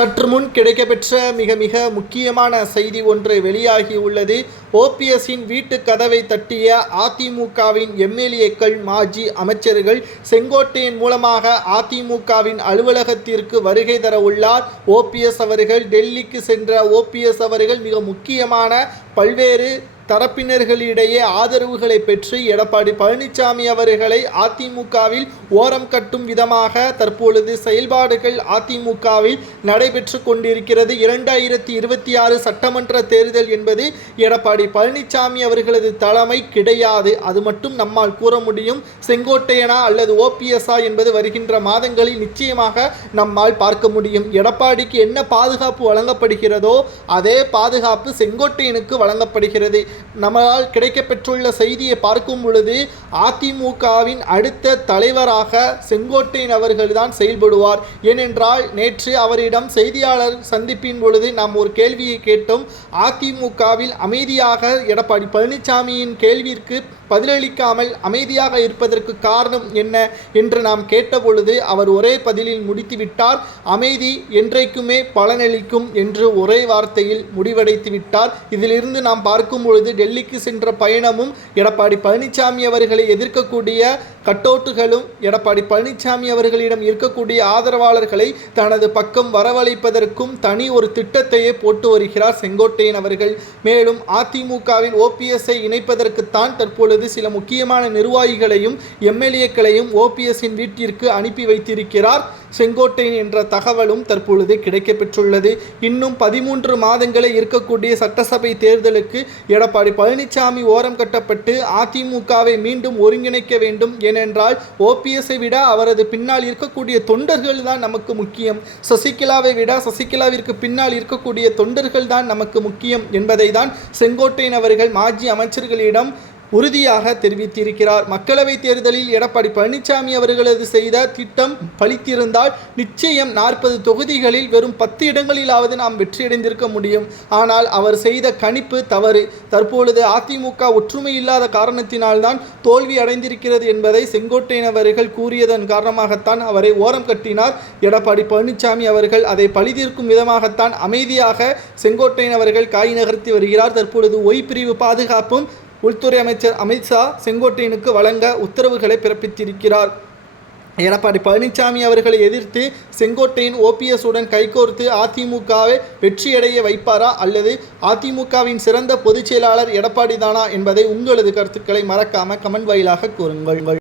சற்று முன் கிடைக்கப்பெற்ற மிக மிக முக்கியமான செய்தி ஒன்று வெளியாகியுள்ளது ஓபிஎஸ்ஸின் வீட்டு கதவை தட்டிய அதிமுகவின் எம்எல்ஏக்கள் மாஜி அமைச்சர்கள் செங்கோட்டையின் மூலமாக அதிமுகவின் அலுவலகத்திற்கு வருகை தர உள்ளார். ஓபிஎஸ் அவர்கள் டெல்லிக்கு சென்ற ஓபிஎஸ் அவர்கள் மிக முக்கியமான பல்வேறு தரப்பினர்களிடையே ஆதரவுகளை பெற்று எடப்பாடி பழனிசாமி அவர்களை அதிமுகவில் ஓரம் கட்டும் விதமாக தற்பொழுது செயல்பாடுகள் அதிமுகவில் நடைபெற்று கொண்டிருக்கிறது. இரண்டாயிரத்தி இருபத்தி ஆறு சட்டமன்ற தேர்தல் என்பது எடப்பாடி பழனிசாமி அவர்களது தலைமை கிடையாது. அது மட்டும் நம்மால் கூற முடியும். செங்கோட்டையனா அல்லது ஓபிஎஸ்ஆ என்பது வருகின்ற மாதங்களில் நிச்சயமாக நம்மால் பார்க்க முடியும். எடப்பாடிக்கு என்ன பாதுகாப்பு வழங்கப்படுகிறதோ அதே பாதுகாப்பு செங்கோட்டையனுக்கு வழங்கப்படுகிறது. நம்மளால் கிடைக்கப்பெற்றுள்ள செய்தியை பார்க்கும் பொழுது அதிமுகவின் அடுத்த தலைவராக செங்கோட்டையன் அவர்கள்தான் செயல்படுவார். ஏனென்றால் நேற்று அவரிடம் செய்தியாளர் சந்திப்பின் பொழுது நாம் ஒரு கேள்வியை கேட்டோம். அதிமுகவில் அமைதியாக எடப்பாடி பழனிசாமியின் கேள்விற்கு பதிலளிக்காமல் அமைதியாக இருப்பதற்கு காரணம் என்ன என்று நாம் கேட்டபொழுது அவர் ஒரே பதிலில் முடித்துவிட்டார். அமைதி என்றைக்குமே பலனளிக்கும் என்று ஒரே வார்த்தையில் முடிவடைத்து விட்டார் இதிலிருந்து நாம் பார்க்கும் பொழுது டெல்லிக்கு சென்ற பயணமும் எடப்பாடி பழனிசாமி அவர்களை எதிர்க்கக்கூடிய கட்டோட்டுகளும் எடப்பாடி பழனிசாமி அவர்களிடம் இருக்கக்கூடிய ஆதரவாளர்களை தனது பக்கம் வரவழைப்பதற்கும் தனி ஒரு திட்டத்தையே போட்டு வருகிறார் செங்கோட்டையன் அவர்கள். மேலும் அதிமுகவில் ஓபிஎஸ்ஐ இணைப்பதற்குத்தான் தற்பொழுது சில முக்கியமான நிர்வாகிகளையும் எம்எல்ஏக்களையும் ஓபிஎஸ்ஸின் வீட்டிற்கு அனுப்பி வைத்திருக்கிறார். செங்கோட்டையன் என்ற தகவலும் தற்பொழுது கிடைக்கப்பெற்றுள்ளது. இன்னும் பதிமூன்று மாதங்களே இருக்கக்கூடிய சட்டசபை தேர்தலுக்கு எடப்பாடி பழனிசாமி ஓரம் கட்டப்பட்டு அதிமுகவை மீண்டும் ஒருங்கிணைக்க வேண்டும் ஏனென்றால் ஓபிஎஸ்ஐ விட அவரது பின்னால் இருக்கக்கூடிய தொண்டர்கள் தான் நமக்கு முக்கியம். சசிகலாவை விட சசிகலாவிற்கு பின்னால் இருக்கக்கூடிய தொண்டர்கள் தான் நமக்கு முக்கியம் என்பதை தான் செங்கோட்டையன் அவர்கள் மாஜி அமைச்சர்களிடம் உறுதியாக தெரிவித்திருக்கிறார். மக்களவைத் தேர்தலில் எடப்பாடி பழனிசாமி அவர்களது செய்த திட்டம் பலித்திருந்தால் நிச்சயம் நாற்பது தொகுதிகளில் வெறும் பத்து இடங்களிலாவது நாம் வெற்றியடைந்திருக்க முடியும். ஆனால் அவர் செய்த கணிப்பு தவறு. தற்பொழுது அதிமுக ஒற்றுமை இல்லாத காரணத்தினால்தான் தோல்வி அடைந்திருக்கிறது என்பதை செங்கோட்டையன் அவர்கள் கூறியதன் காரணமாகத்தான் அவரை ஓரம் கட்டினார். எடப்பாடி பழனிசாமி அவர்கள் அதை பழிதீர்க்கும் விதமாகத்தான் அமைதியாக செங்கோட்டையன் அவர்கள் காய் நகர்த்தி வருகிறார். தற்பொழுது ஒய் பிரிவு பாதுகாப்பும் உள்துறை அமைச்சர் அமித்ஷா செங்கோட்டையனுக்கு வழங்க உத்தரவுகளை பிறப்பித்திருக்கிறார். எடப்பாடி பழனிசாமி அவர்களை எதிர்த்து செங்கோட்டையின் ஓபிஎஸ் உடன் கைகோர்த்து அதிமுகவை வெற்றியடைய வைப்பாரா அல்லது அதிமுகவின் சிறந்த பொதுச் செயலாளர் எடப்பாடி தானா என்பதை உங்களது கருத்துக்களை மறக்காம கமெண்ட் வாயிலாக கூறுங்கள்.